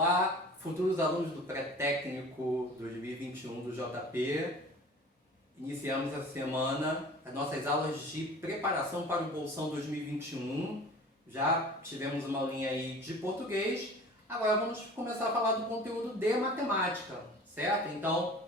Olá, futuros alunos do pré-técnico 2021 do JP. Iniciamos essa semana as nossas aulas de preparação para o Bolsão 2021. Já tivemos uma aulinha aí de português. Agora vamos começar a falar do conteúdo de matemática, certo? Então,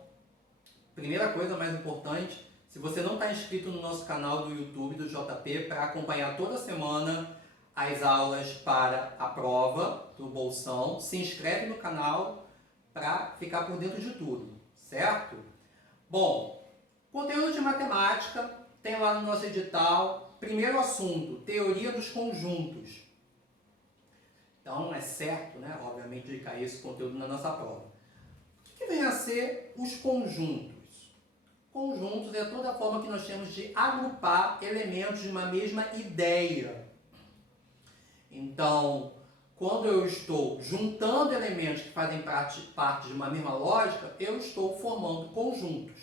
primeira coisa mais importante, se você não está inscrito no nosso canal do YouTube do JP para acompanhar toda semana as aulas para a prova do Bolsão, se inscreve no canal para ficar por dentro de tudo, certo? Bom, conteúdo de matemática tem lá no nosso edital. Primeiro assunto, teoria dos conjuntos. Então é certo, né, obviamente, de cair esse conteúdo na nossa prova. O que vem a ser os conjuntos? Conjuntos é toda a forma que nós temos de agrupar elementos de uma mesma ideia. Então, quando eu estou juntando elementos que fazem parte de uma mesma lógica, eu estou formando conjuntos.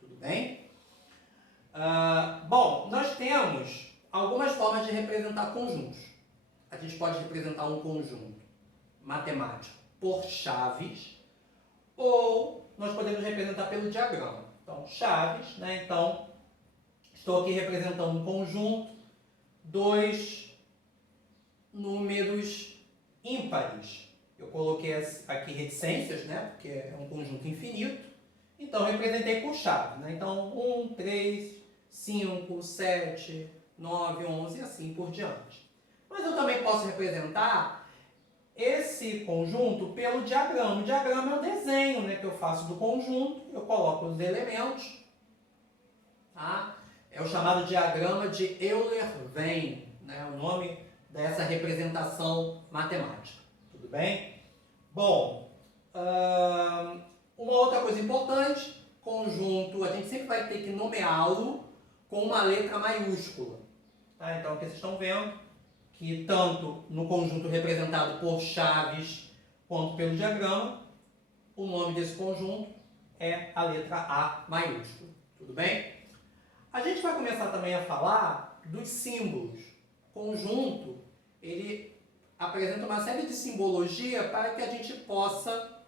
Tudo bem? Bom, nós temos algumas formas de representar conjuntos. A gente pode representar um conjunto matemático por chaves, ou nós podemos representar pelo diagrama. Então, chaves, né? Então, estou aqui representando um conjunto, dois números ímpares. Eu coloquei aqui reticências, né? Porque é um conjunto infinito. Então, representei por chave, né? Então, 1, 3, 5, 7, 9, 11 e assim por diante. Mas eu também posso representar esse conjunto pelo diagrama. O diagrama é o desenho, né, que eu faço do conjunto. Eu coloco os elementos. Tá? É o chamado diagrama de Euler-Venn, né? O nome dessa representação matemática. Tudo bem? Bom, uma outra coisa importante, conjunto, a gente sempre vai ter que nomeá-lo com uma letra maiúscula. Tá? Então, aqui vocês estão vendo que tanto no conjunto representado por chaves quanto pelo diagrama, o nome desse conjunto é a letra A maiúscula. Tudo bem? A gente vai começar também a falar dos símbolos. Conjunto, ele apresenta uma série de simbologia para que a gente possa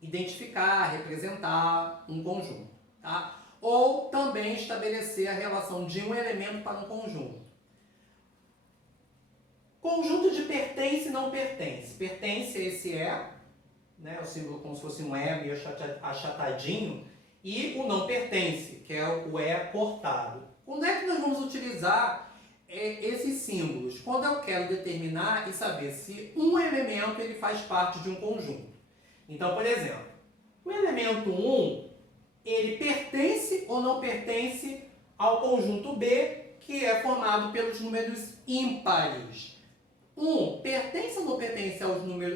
identificar, representar um conjunto. Tá? Ou também estabelecer a relação de um elemento para um conjunto. Conjunto de pertence e não pertence. Pertence a esse é, né, o símbolo como se fosse um é meio achatadinho, e o não pertence, que é o é cortado. Quando é que nós vamos utilizar esses símbolos? Quando eu quero determinar e saber se um elemento ele faz parte de um conjunto. Então, por exemplo, o elemento 1, ele pertence ou não pertence ao conjunto B, que é formado pelos números ímpares. 1 pertence ou não pertence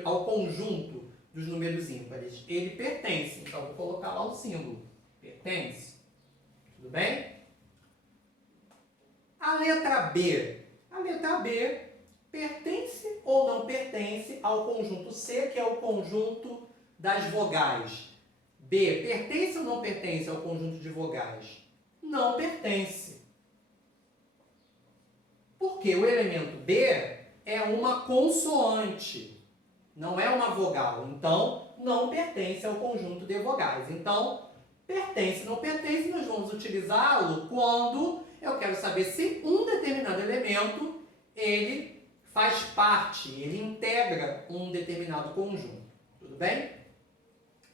ao conjunto dos números ímpares? Ele pertence, então vou colocar lá o símbolo. Pertence. Tudo bem? A letra B. A letra B pertence ou não pertence ao conjunto C, que é o conjunto das vogais. B pertence ou não pertence ao conjunto de vogais? Não pertence. Porque o elemento B é uma consoante, não é uma vogal. Então, não pertence ao conjunto de vogais. Então, pertence, não pertence, nós vamos utilizá-lo quando eu quero saber se um determinado elemento, ele faz parte, ele integra um determinado conjunto. Tudo bem?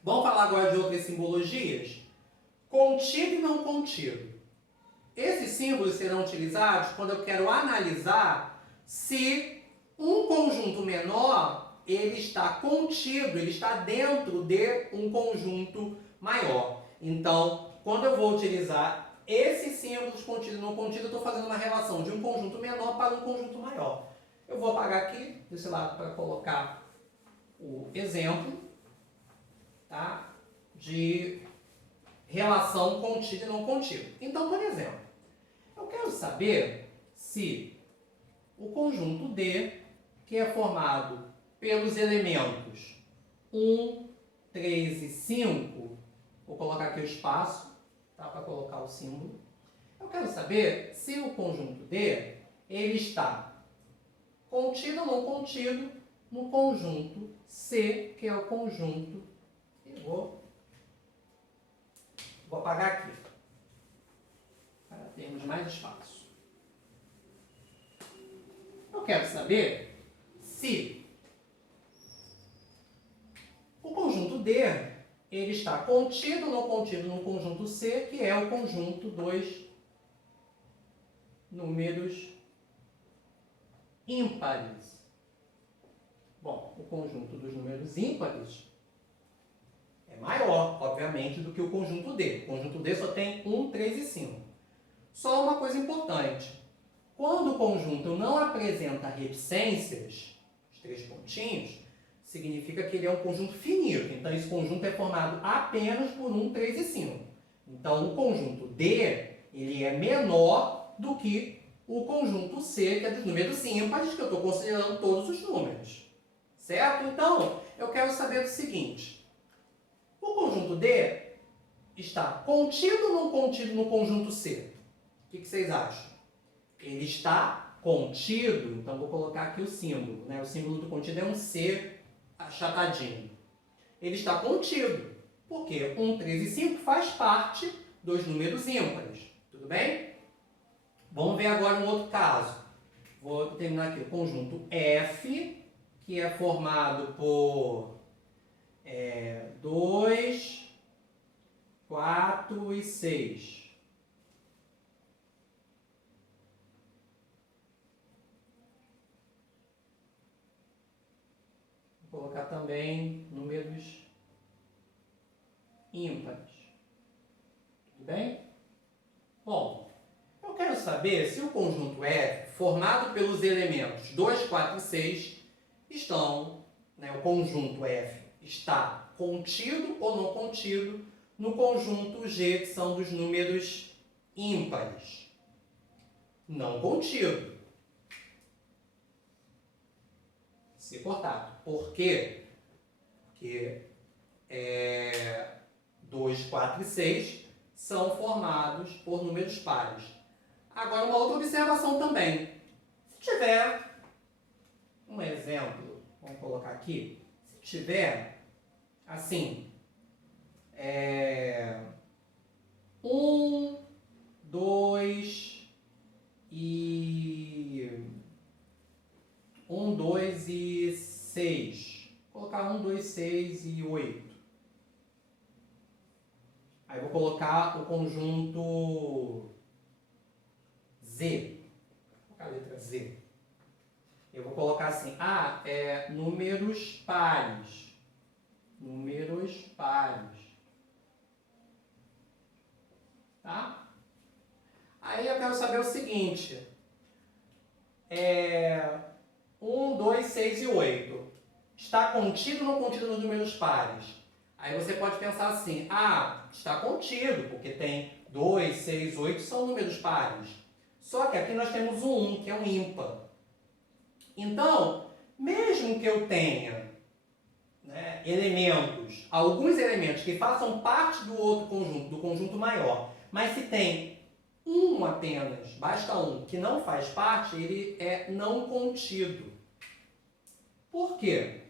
Vamos falar agora de outras simbologias? Contido e não contido. Esses símbolos serão utilizados quando eu quero analisar se um conjunto menor ele está contido, ele está dentro de um conjunto maior. Então, quando eu vou utilizar esses símbolos contido e não contido, eu estou fazendo uma relação de um conjunto menor para um conjunto maior. Eu vou apagar aqui desse lado para colocar o exemplo, tá, de relação contido e não contido. Então, por exemplo, eu quero saber se o conjunto D, que é formado pelos elementos 1, 3 e 5, vou colocar aqui o espaço, tá, para colocar o símbolo. Eu quero saber se o conjunto D ele está contido ou não contido no conjunto C, que é o conjunto. E vou apagar aqui, para termos mais espaço. Eu quero saber se o conjunto D ele está contido no conjunto C, que é o conjunto dos números ímpares. Bom, o conjunto dos números ímpares é maior, obviamente, do que o conjunto D. O conjunto D só tem 1, 3 e 5. Só uma coisa importante. Quando o conjunto não apresenta reticências, os 3 pontinhos, significa que ele é um conjunto finito. Então, esse conjunto é formado apenas por 1, 3 e 5. Então, o conjunto D ele é menor do que o conjunto C, que é dos números ímpares, que eu estou considerando todos os números. Certo? Então, eu quero saber o seguinte. O conjunto D está contido ou não contido no conjunto C? O que vocês acham? Ele está contido, então vou colocar aqui o símbolo. Né? O símbolo do contido é um C achatadinho. Ele está contido, porque 1, 3 e 5 faz parte dos números ímpares. Tudo bem? Vamos ver agora um outro caso. Vou terminar aqui o conjunto F, que é formado por 2, 4 e 6. Vou colocar também números ímpares. Tudo bem? Bom, eu quero saber se o conjunto F, formado pelos elementos 2, 4 e 6, o conjunto F está contido ou não contido no conjunto G, que são dos números ímpares. Não contido. Se cortado. Por quê? Porque 2, 4 e 6 são formados por números pares. Agora, uma outra observação também. Se tiver um exemplo, vamos colocar aqui, se tiver assim, 1, 2 e 6. Vou colocar 1, 2, 6 e 8. Aí vou colocar o conjunto Z. Vou colocar a letra Z. Eu vou colocar assim, números pares. Números pares. Tá? Aí eu quero saber o seguinte. 1, 2, 6 e 8. Está contido ou não contido nos números pares? Aí você pode pensar assim, está contido, porque tem 2, 6, 8 são números pares. Só que aqui nós temos o 1, que é um ímpar. Então, mesmo que eu tenha alguns elementos que façam parte do outro conjunto, do conjunto maior, mas se tem um apenas, basta um, que não faz parte, ele é não contido. Por quê?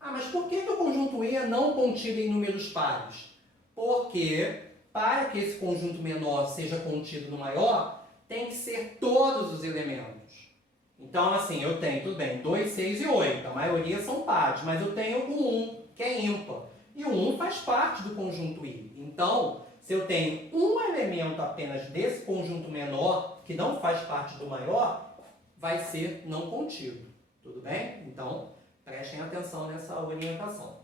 Mas por que o conjunto I é não contido em números pares? Porque, para que esse conjunto menor seja contido no maior, tem que ser todos os elementos. Então, assim, eu tenho, tudo bem, 2, 6 e 8. A maioria são pares, mas eu tenho o 1, que é ímpar. E o 1 faz parte do conjunto I. Então, se eu tenho um elemento apenas desse conjunto menor, que não faz parte do maior, vai ser não contido. Tudo bem? Então, prestem atenção nessa orientação.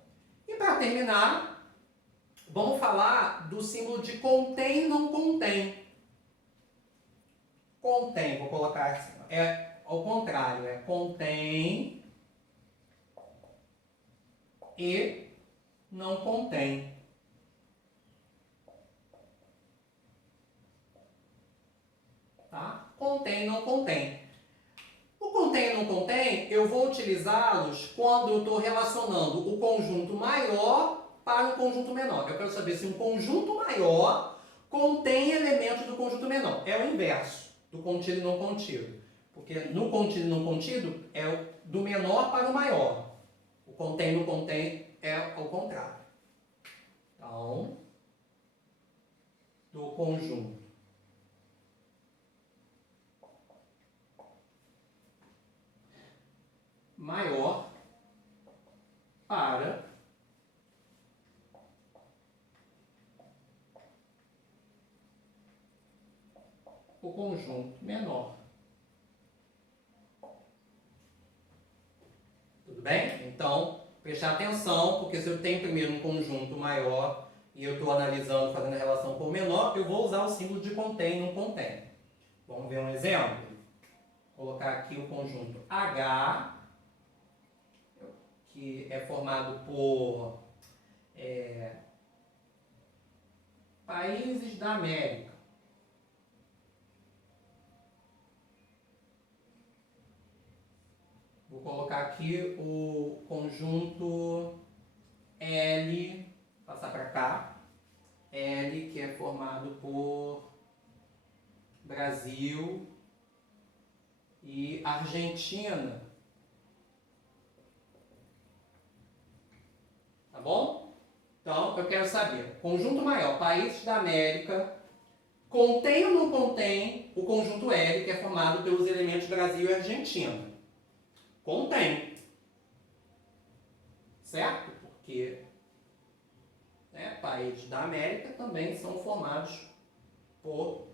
E para terminar, vamos falar do símbolo de contém e não contém. Contém, vou colocar assim, ao contrário, contém e não contém. Tá? Contém e não contém. O contém e não contém, eu vou utilizá-los quando eu estou relacionando o conjunto maior para o conjunto menor. Eu quero saber se um conjunto maior contém elementos do conjunto menor. É o inverso do contido e não contido. Porque no contido e não contido é do menor para o maior. O contém no contém é ao contrário. Então, do conjunto maior para o conjunto menor. Tudo bem? Então, prestar atenção, porque se eu tenho primeiro um conjunto maior e eu estou analisando, fazendo a relação com o menor, eu vou usar o símbolo de contém e não contém. Vamos ver um exemplo? Vou colocar aqui o conjunto H, que é formado por países da América. Vou colocar aqui o conjunto L, passar para cá, L, que é formado por Brasil e Argentina. Tá bom? Então, eu quero saber, conjunto maior, países da América, contém ou não contém o conjunto L, que é formado pelos elementos Brasil e Argentina? Contém. Certo? Porque países da América também são formados por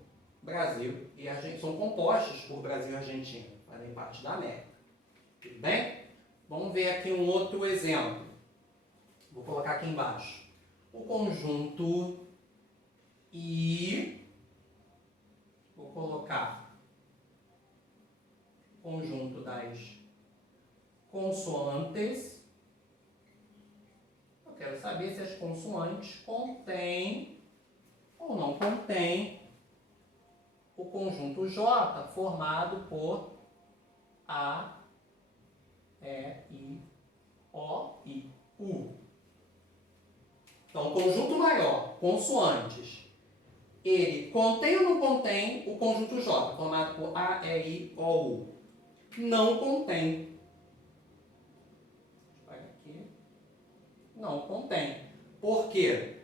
Brasil e Argentina, são compostos por Brasil e Argentina, fazem parte da América. Tudo bem? Vamos ver aqui um outro exemplo. Vou colocar aqui embaixo. O conjunto I, vou colocar o conjunto das consoantes. Eu quero saber se as consoantes contêm ou não contêm o conjunto J, formado por A, E, I, O e U. Então, conjunto maior, consoantes, ele contém ou não contém o conjunto J, formado por A, E, I, O, U? Não contém. Não contém. Por quê?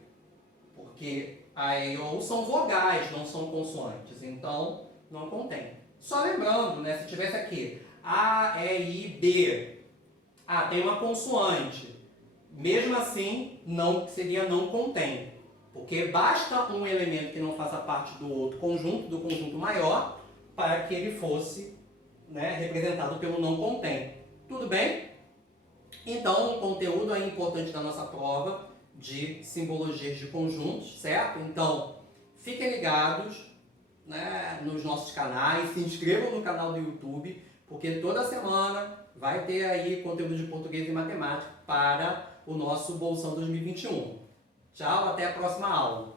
Porque A, E, I, O, U são vogais, não são consoantes. Então, não contém. Só lembrando, né, se tivesse aqui A, E, I, B, tem uma consoante. Mesmo assim, seria não contém. Porque basta um elemento que não faça parte do outro conjunto, do conjunto maior, para que ele fosse representado pelo não contém. Tudo bem? Então, o conteúdo é importante da nossa prova de simbologias de conjuntos, certo? Então, fiquem ligados nos nossos canais, se inscrevam no canal do YouTube, porque toda semana vai ter aí conteúdo de português e matemática para o nosso Bolsão 2021. Tchau, até a próxima aula.